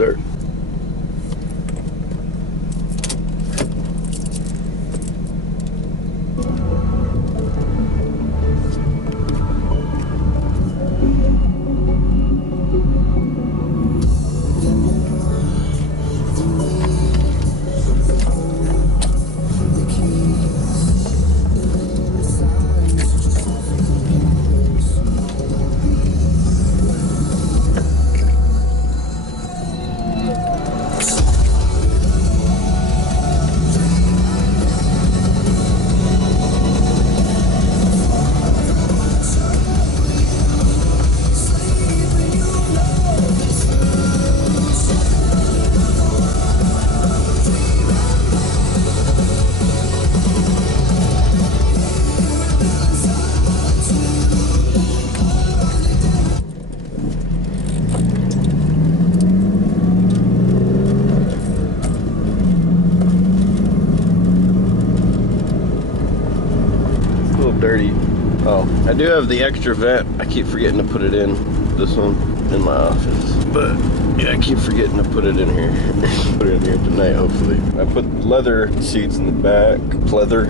start. Dirty. Oh, I do have the extra vent. I keep forgetting to put it in this one in my office, but yeah, I keep forgetting to put it in here. Put it in here tonight, hopefully. I put leather seats in the back. Leather.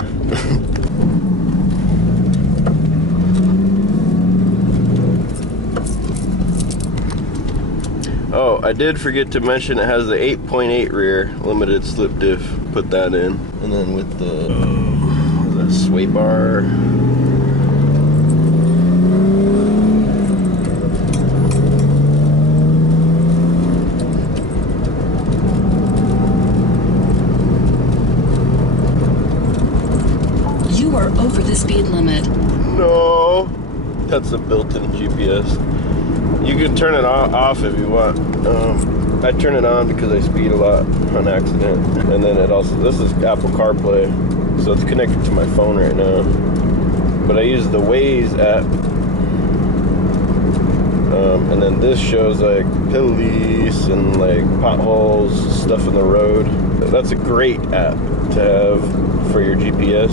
Oh, I did forget to mention it has the 8.8 rear limited slip diff. Put that in, and then with the sway bar. You are over the speed limit. No, that's a built-in GPS. You can turn it off if you want. I turn it on because I speed a lot on accident. And then it also, this is Apple CarPlay, so it's connected to my phone right now. But I use the Waze app. And then this shows like police and like potholes, stuff in the road. That's a great app to have for your GPS.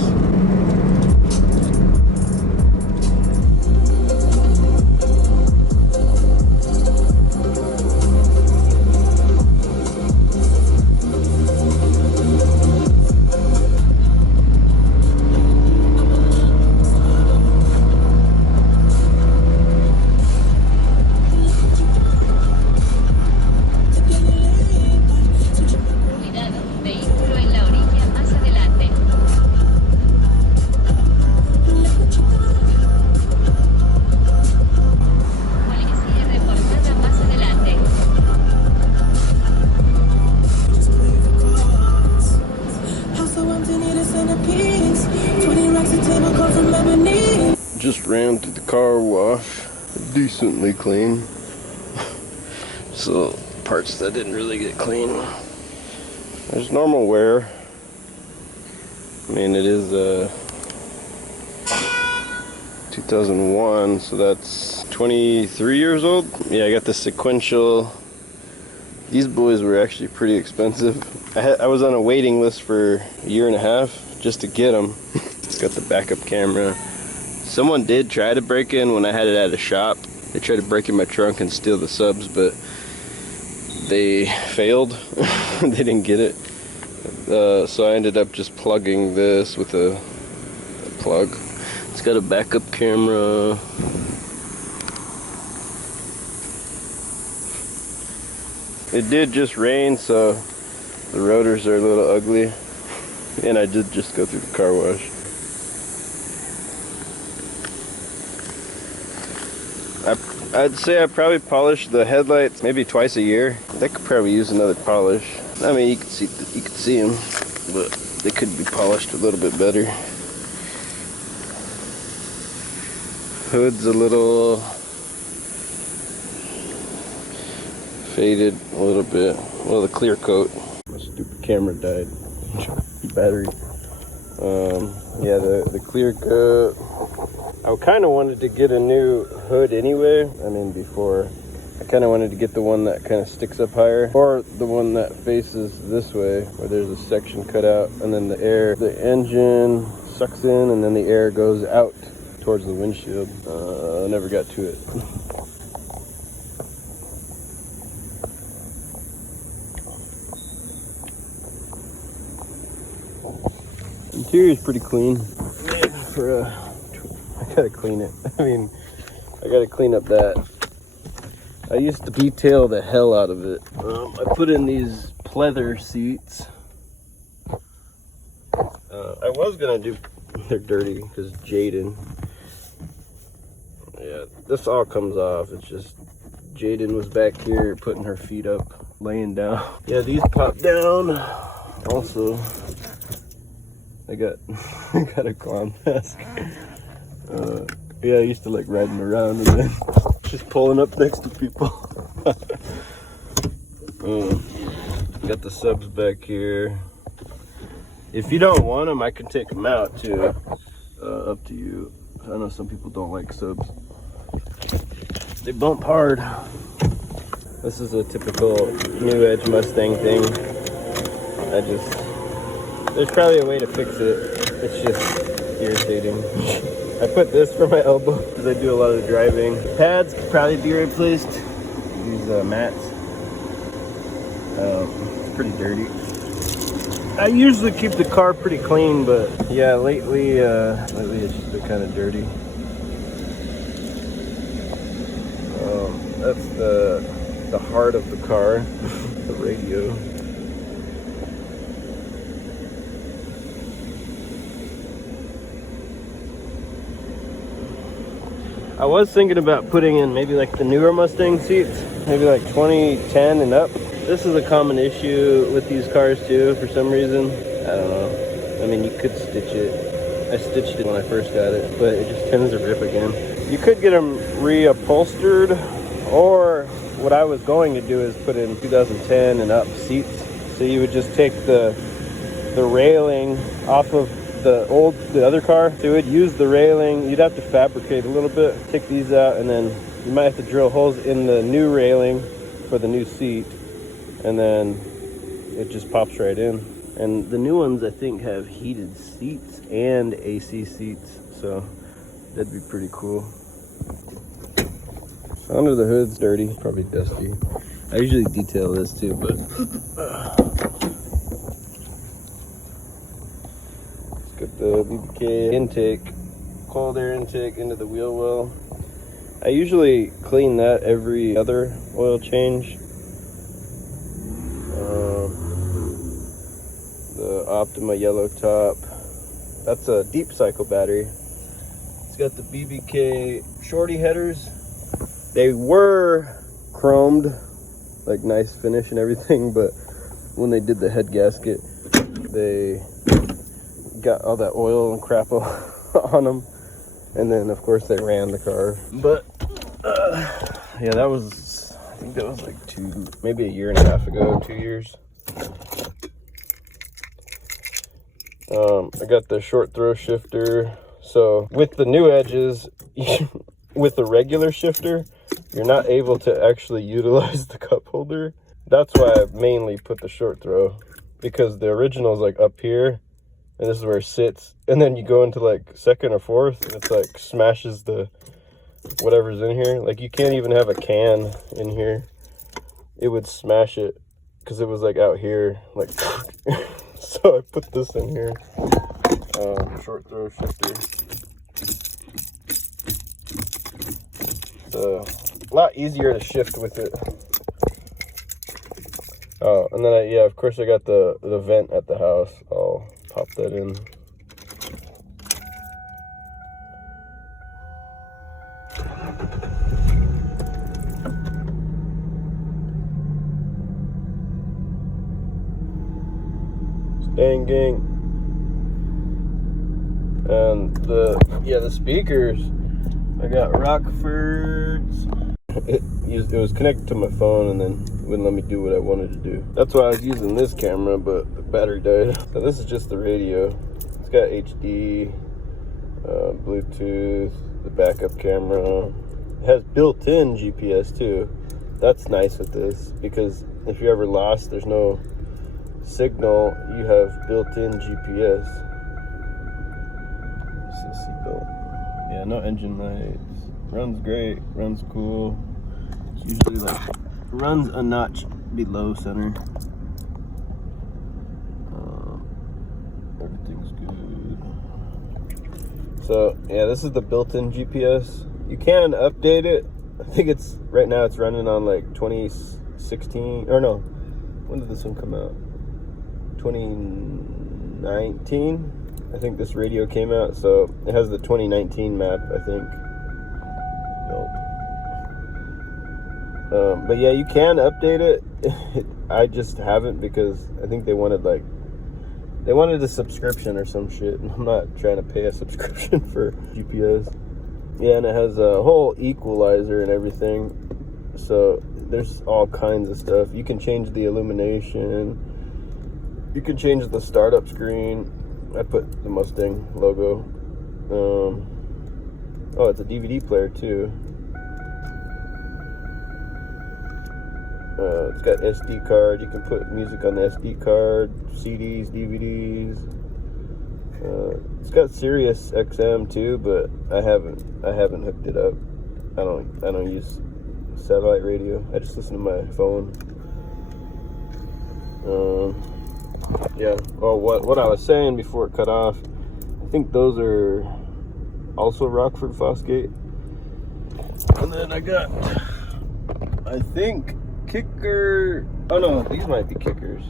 Just ran through the car wash, decently clean. So parts that didn't really get clean. There's normal wear. I mean, it is 2001, so that's 23 years old. Yeah, I got the sequential. These boys were actually pretty expensive. I was on a waiting list for a year and a half just to get them. It's got the backup camera. Someone did try to break in when I had it at a shop. They tried to break in my trunk and steal the subs, but they failed. They didn't get it. So I ended up just plugging this with a plug. It's got a backup camera. It did just rain, so the rotors are a little ugly. And I did just go through the car wash. I'd say I probably polish the headlights maybe twice a year. They could probably use another polish. I mean, you could see them, but they could be polished a little bit better. Hood's a little faded a little bit. Well, the clear coat. My stupid camera died. Battery. Yeah, the clear coat. I kind of wanted to get a new hood anyway. I mean, before. I kind of wanted to get the one that kind of sticks up higher, or the one that faces this way, where there's a section cut out, and then the engine sucks in, and then the air goes out towards the windshield. I never got to it. Interior's pretty clean. Man, for I gotta clean it. I mean, I gotta clean up that. I used to detail the hell out of it. I put in these pleather seats. I was gonna do, they're dirty because Jaden. Yeah, this all comes off. It's just Jaden was back here putting her feet up, laying down. Yeah, these pop down. Also, I got a clown mask. Yeah, I used to like riding around and then just pulling up next to people. Got the subs back here. If you don't want them, I can take them out too. Up to you. I know some people don't like subs. They bump hard. This is a typical New Edge Mustang thing. There's probably a way to fix it. It's just irritating. I put this for my elbow because I do a lot of driving. Pads could probably be replaced. These mats. It's pretty dirty. I usually keep the car pretty clean, but yeah, lately it's just been kind of dirty. That's the heart of the car, the radio. I was thinking about putting in maybe like the newer Mustang seats, maybe like 2010 and up. This is a common issue with these cars too, for some reason. I don't know. I mean, you could stitch it. I stitched it when I first got it, but it just tends to rip again. You could get them reupholstered, or what I was going to do is put in 2010 and up seats. So you would just take the railing off of the other car. So you would use the railing. You'd have to fabricate a little bit, take these out, and then you might have to drill holes in the new railing for the new seat, and then it just pops right in. And the new ones I think have heated seats and AC seats, so that'd be pretty cool. Under the hood's dirty, probably dusty. I usually detail this too, but let's get the BBK intake, cold air intake into the wheel well. I usually clean that every other oil change. The Optima yellow top, that's a deep cycle battery. It's got the BBK shorty headers. They were chromed, like nice finish and everything, but when they did the head gasket, they got all that oil and crap on them, and then of course they ran the car. But yeah, I think that was like maybe a year and a half ago, 2 years. I got the short throw shifter. So with the new edges, with the regular shifter, you're not able to actually utilize the cup holder. That's why I mainly put the short throw, because the original is like up here, and this is where it sits. And then you go into like second or fourth, and it's like smashes the whatever's in here. Like you can't even have a can in here. It would smash it because it was like out here, like. So I put this in here. Short throw shifter. It's a lot easier to shift with it. Oh, and then of course I got the vent at the house. I'll pop that in. Dang gang. And the speakers, I got Rockfords. It was connected to my phone and then it wouldn't let me do what I wanted to do. That's why I was using this camera, but the battery died. So this is just the radio. It's got HD, Bluetooth, the backup camera. It has built-in GPS too. That's nice with this, because if you're ever lost, there's no signal, you have built-in GPS. Seatbelt. Yeah, no engine lights. Runs great, runs cool. It's usually like, runs a notch below center. Everything's good. So yeah, this is the built-in GPS. You can update it. I think it's right now it's running on like 2016 or no. When did this one come out? 2019. I think this radio came out, so it has the 2019 map, I think. Nope. But yeah, you can update it. I just haven't because I think they wanted a subscription or some shit, and I'm not trying to pay a subscription for GPS. Yeah, and it has a whole equalizer and everything. So there's all kinds of stuff. You can change the illumination. You can change the startup screen. I put the Mustang logo. Oh, it's a DVD player too. It's got SD card. You can put music on the SD card, CDs, DVDs. It's got Sirius XM too, but I haven't hooked it up. I don't use satellite radio. I just listen to my phone. Yeah. Well, what I was saying before it cut off, I think those are also Rockford Fosgate. And then I got, I think, Kicker. Oh no, these might be Kickers.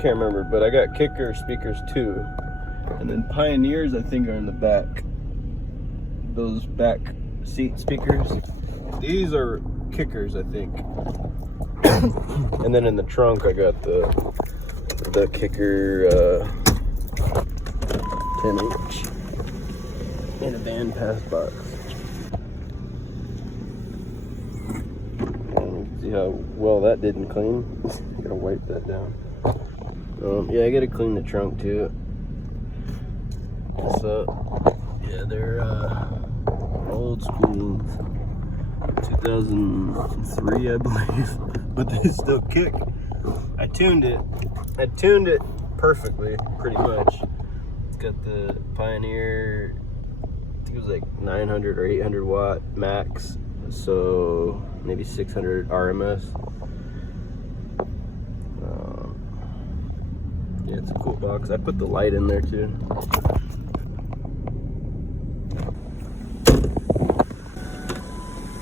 Can't remember, but I got Kicker speakers too. And then Pioneers, I think, are in the back. Those back seat speakers. These are Kickers, I think. And then in the trunk, I got the Kicker 10-inch in a band pass box. See how well that didn't clean. Gotta wipe that down. Yeah, I gotta clean the trunk too. So yeah, they're old school 2003, I believe, but they still kick. I tuned it perfectly, pretty much. It's got the Pioneer, I think it was like 900 or 800 watt max, so maybe 600 RMS. Yeah, it's a cool box. I put the light in there too.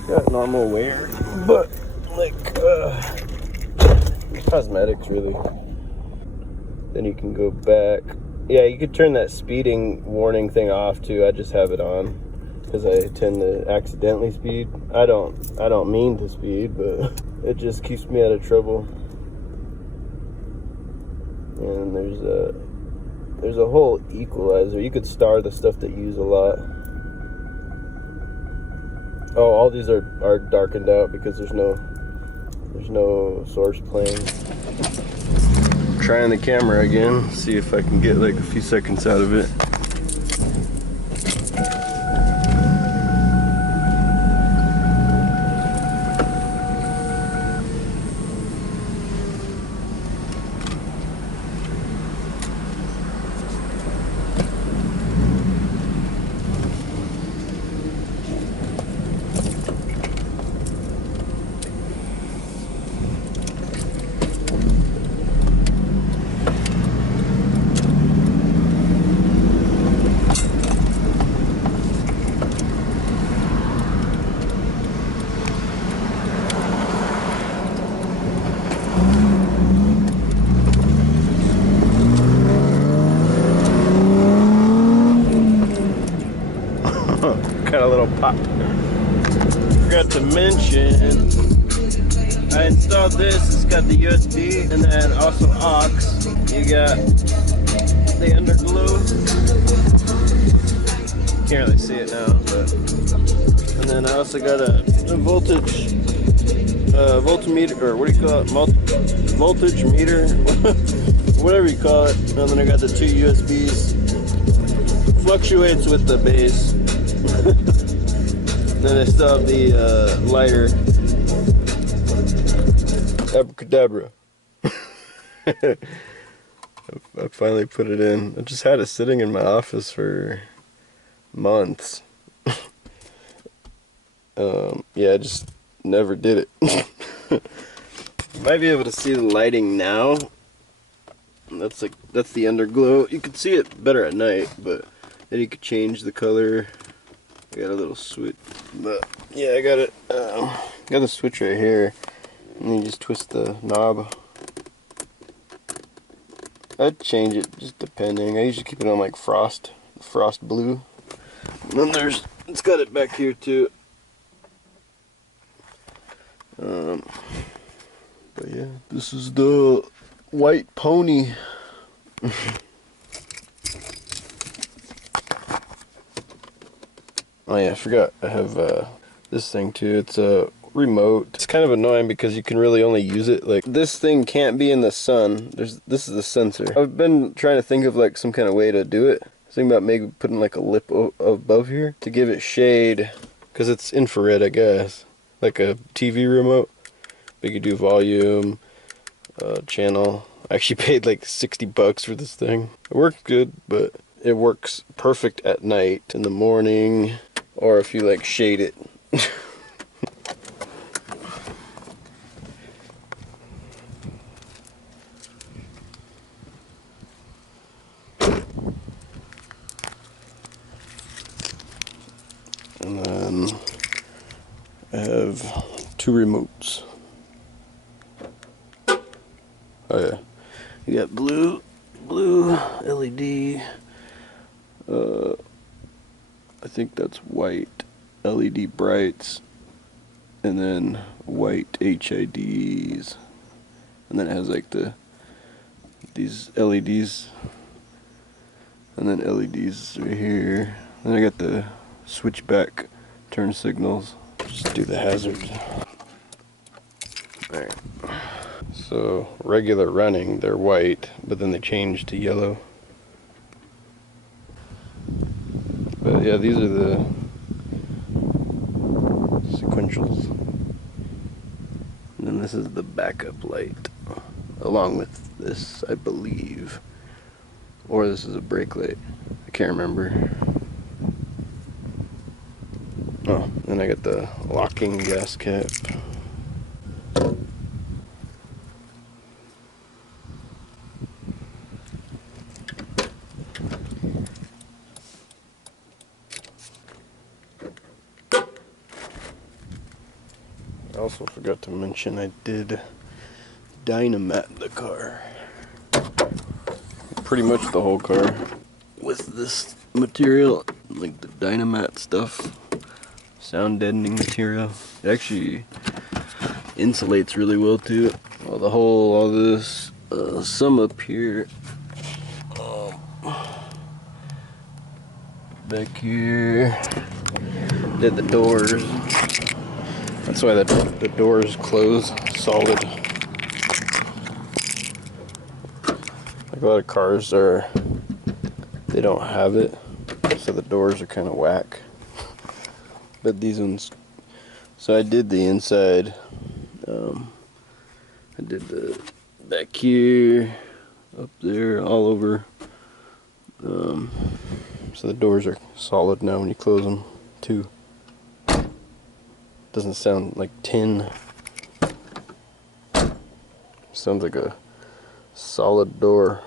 Got normal wear, but like cosmetics really. Then you can go back. Yeah, you could turn that speeding warning thing off too. I just have it on because I tend to accidentally speed. I don't mean to speed, but it just keeps me out of trouble. And there's a whole equalizer. You could star the stuff that you use a lot. Oh, all these are darkened out because there's no source playing. Trying the camera again, see if I can get like a few seconds out of it. Got a little pop. Forgot to mention, I installed this. It's got the USB and then also aux. You got the underglow. Can't really see it now, but. And then I also got a voltmeter, or what do you call it? Voltage meter, whatever you call it. And then I got the two USBs. Fluctuates with the bass. Then I still have the lighter. Abracadabra. I finally put it in. I just had it sitting in my office for months. Yeah, I just never did it. You might be able to see the lighting now. That's the underglow. You can see it better at night, but Then you could change the color. I got a little switch, but yeah, I got it. Got the switch right here, and then you just twist the knob. I'd change it just depending. I usually keep it on like frost blue. And then it's got it back here too. But yeah, this is the white pony. Oh yeah, I forgot. I have this thing too. It's a remote. It's kind of annoying because you can really only use it like this thing can't be in the sun. This is the sensor. I've been trying to think of like some kind of way to do it. I was thinking about maybe putting like a lip above here to give it shade, because it's infrared, I guess, like a TV remote. But you could do volume, channel. I actually paid like $60 for this thing. It works good, but it works perfect at night, in the morning, or if you like shade it. And then I have 2 remotes. Oh yeah, you got blue LED. I think that's white LED brights, and then white HIDs, and then it has like these LEDs, and then LEDs right here. Then I got the switchback turn signals. Just do the hazard. Alright. So regular running, they're white, but then they change to yellow. But yeah, these are the sequentials. And then this is the backup light, along with this, I believe. Or this is a brake light. I can't remember. Oh, then I got the locking gas cap. I also forgot to mention I did dynamite the car. Pretty much the whole car with this material, like the dynamite stuff, sound deadening material. It actually insulates really well too. All this, some up here, back here, did the doors. That's why the doors close solid. Like a lot of cars they don't have it, so the doors are kind of whack. But these ones, so I did the inside. I did the back here, up there, all over. So the doors are solid now when you close them too. Doesn't sound like tin. Sounds like a solid door.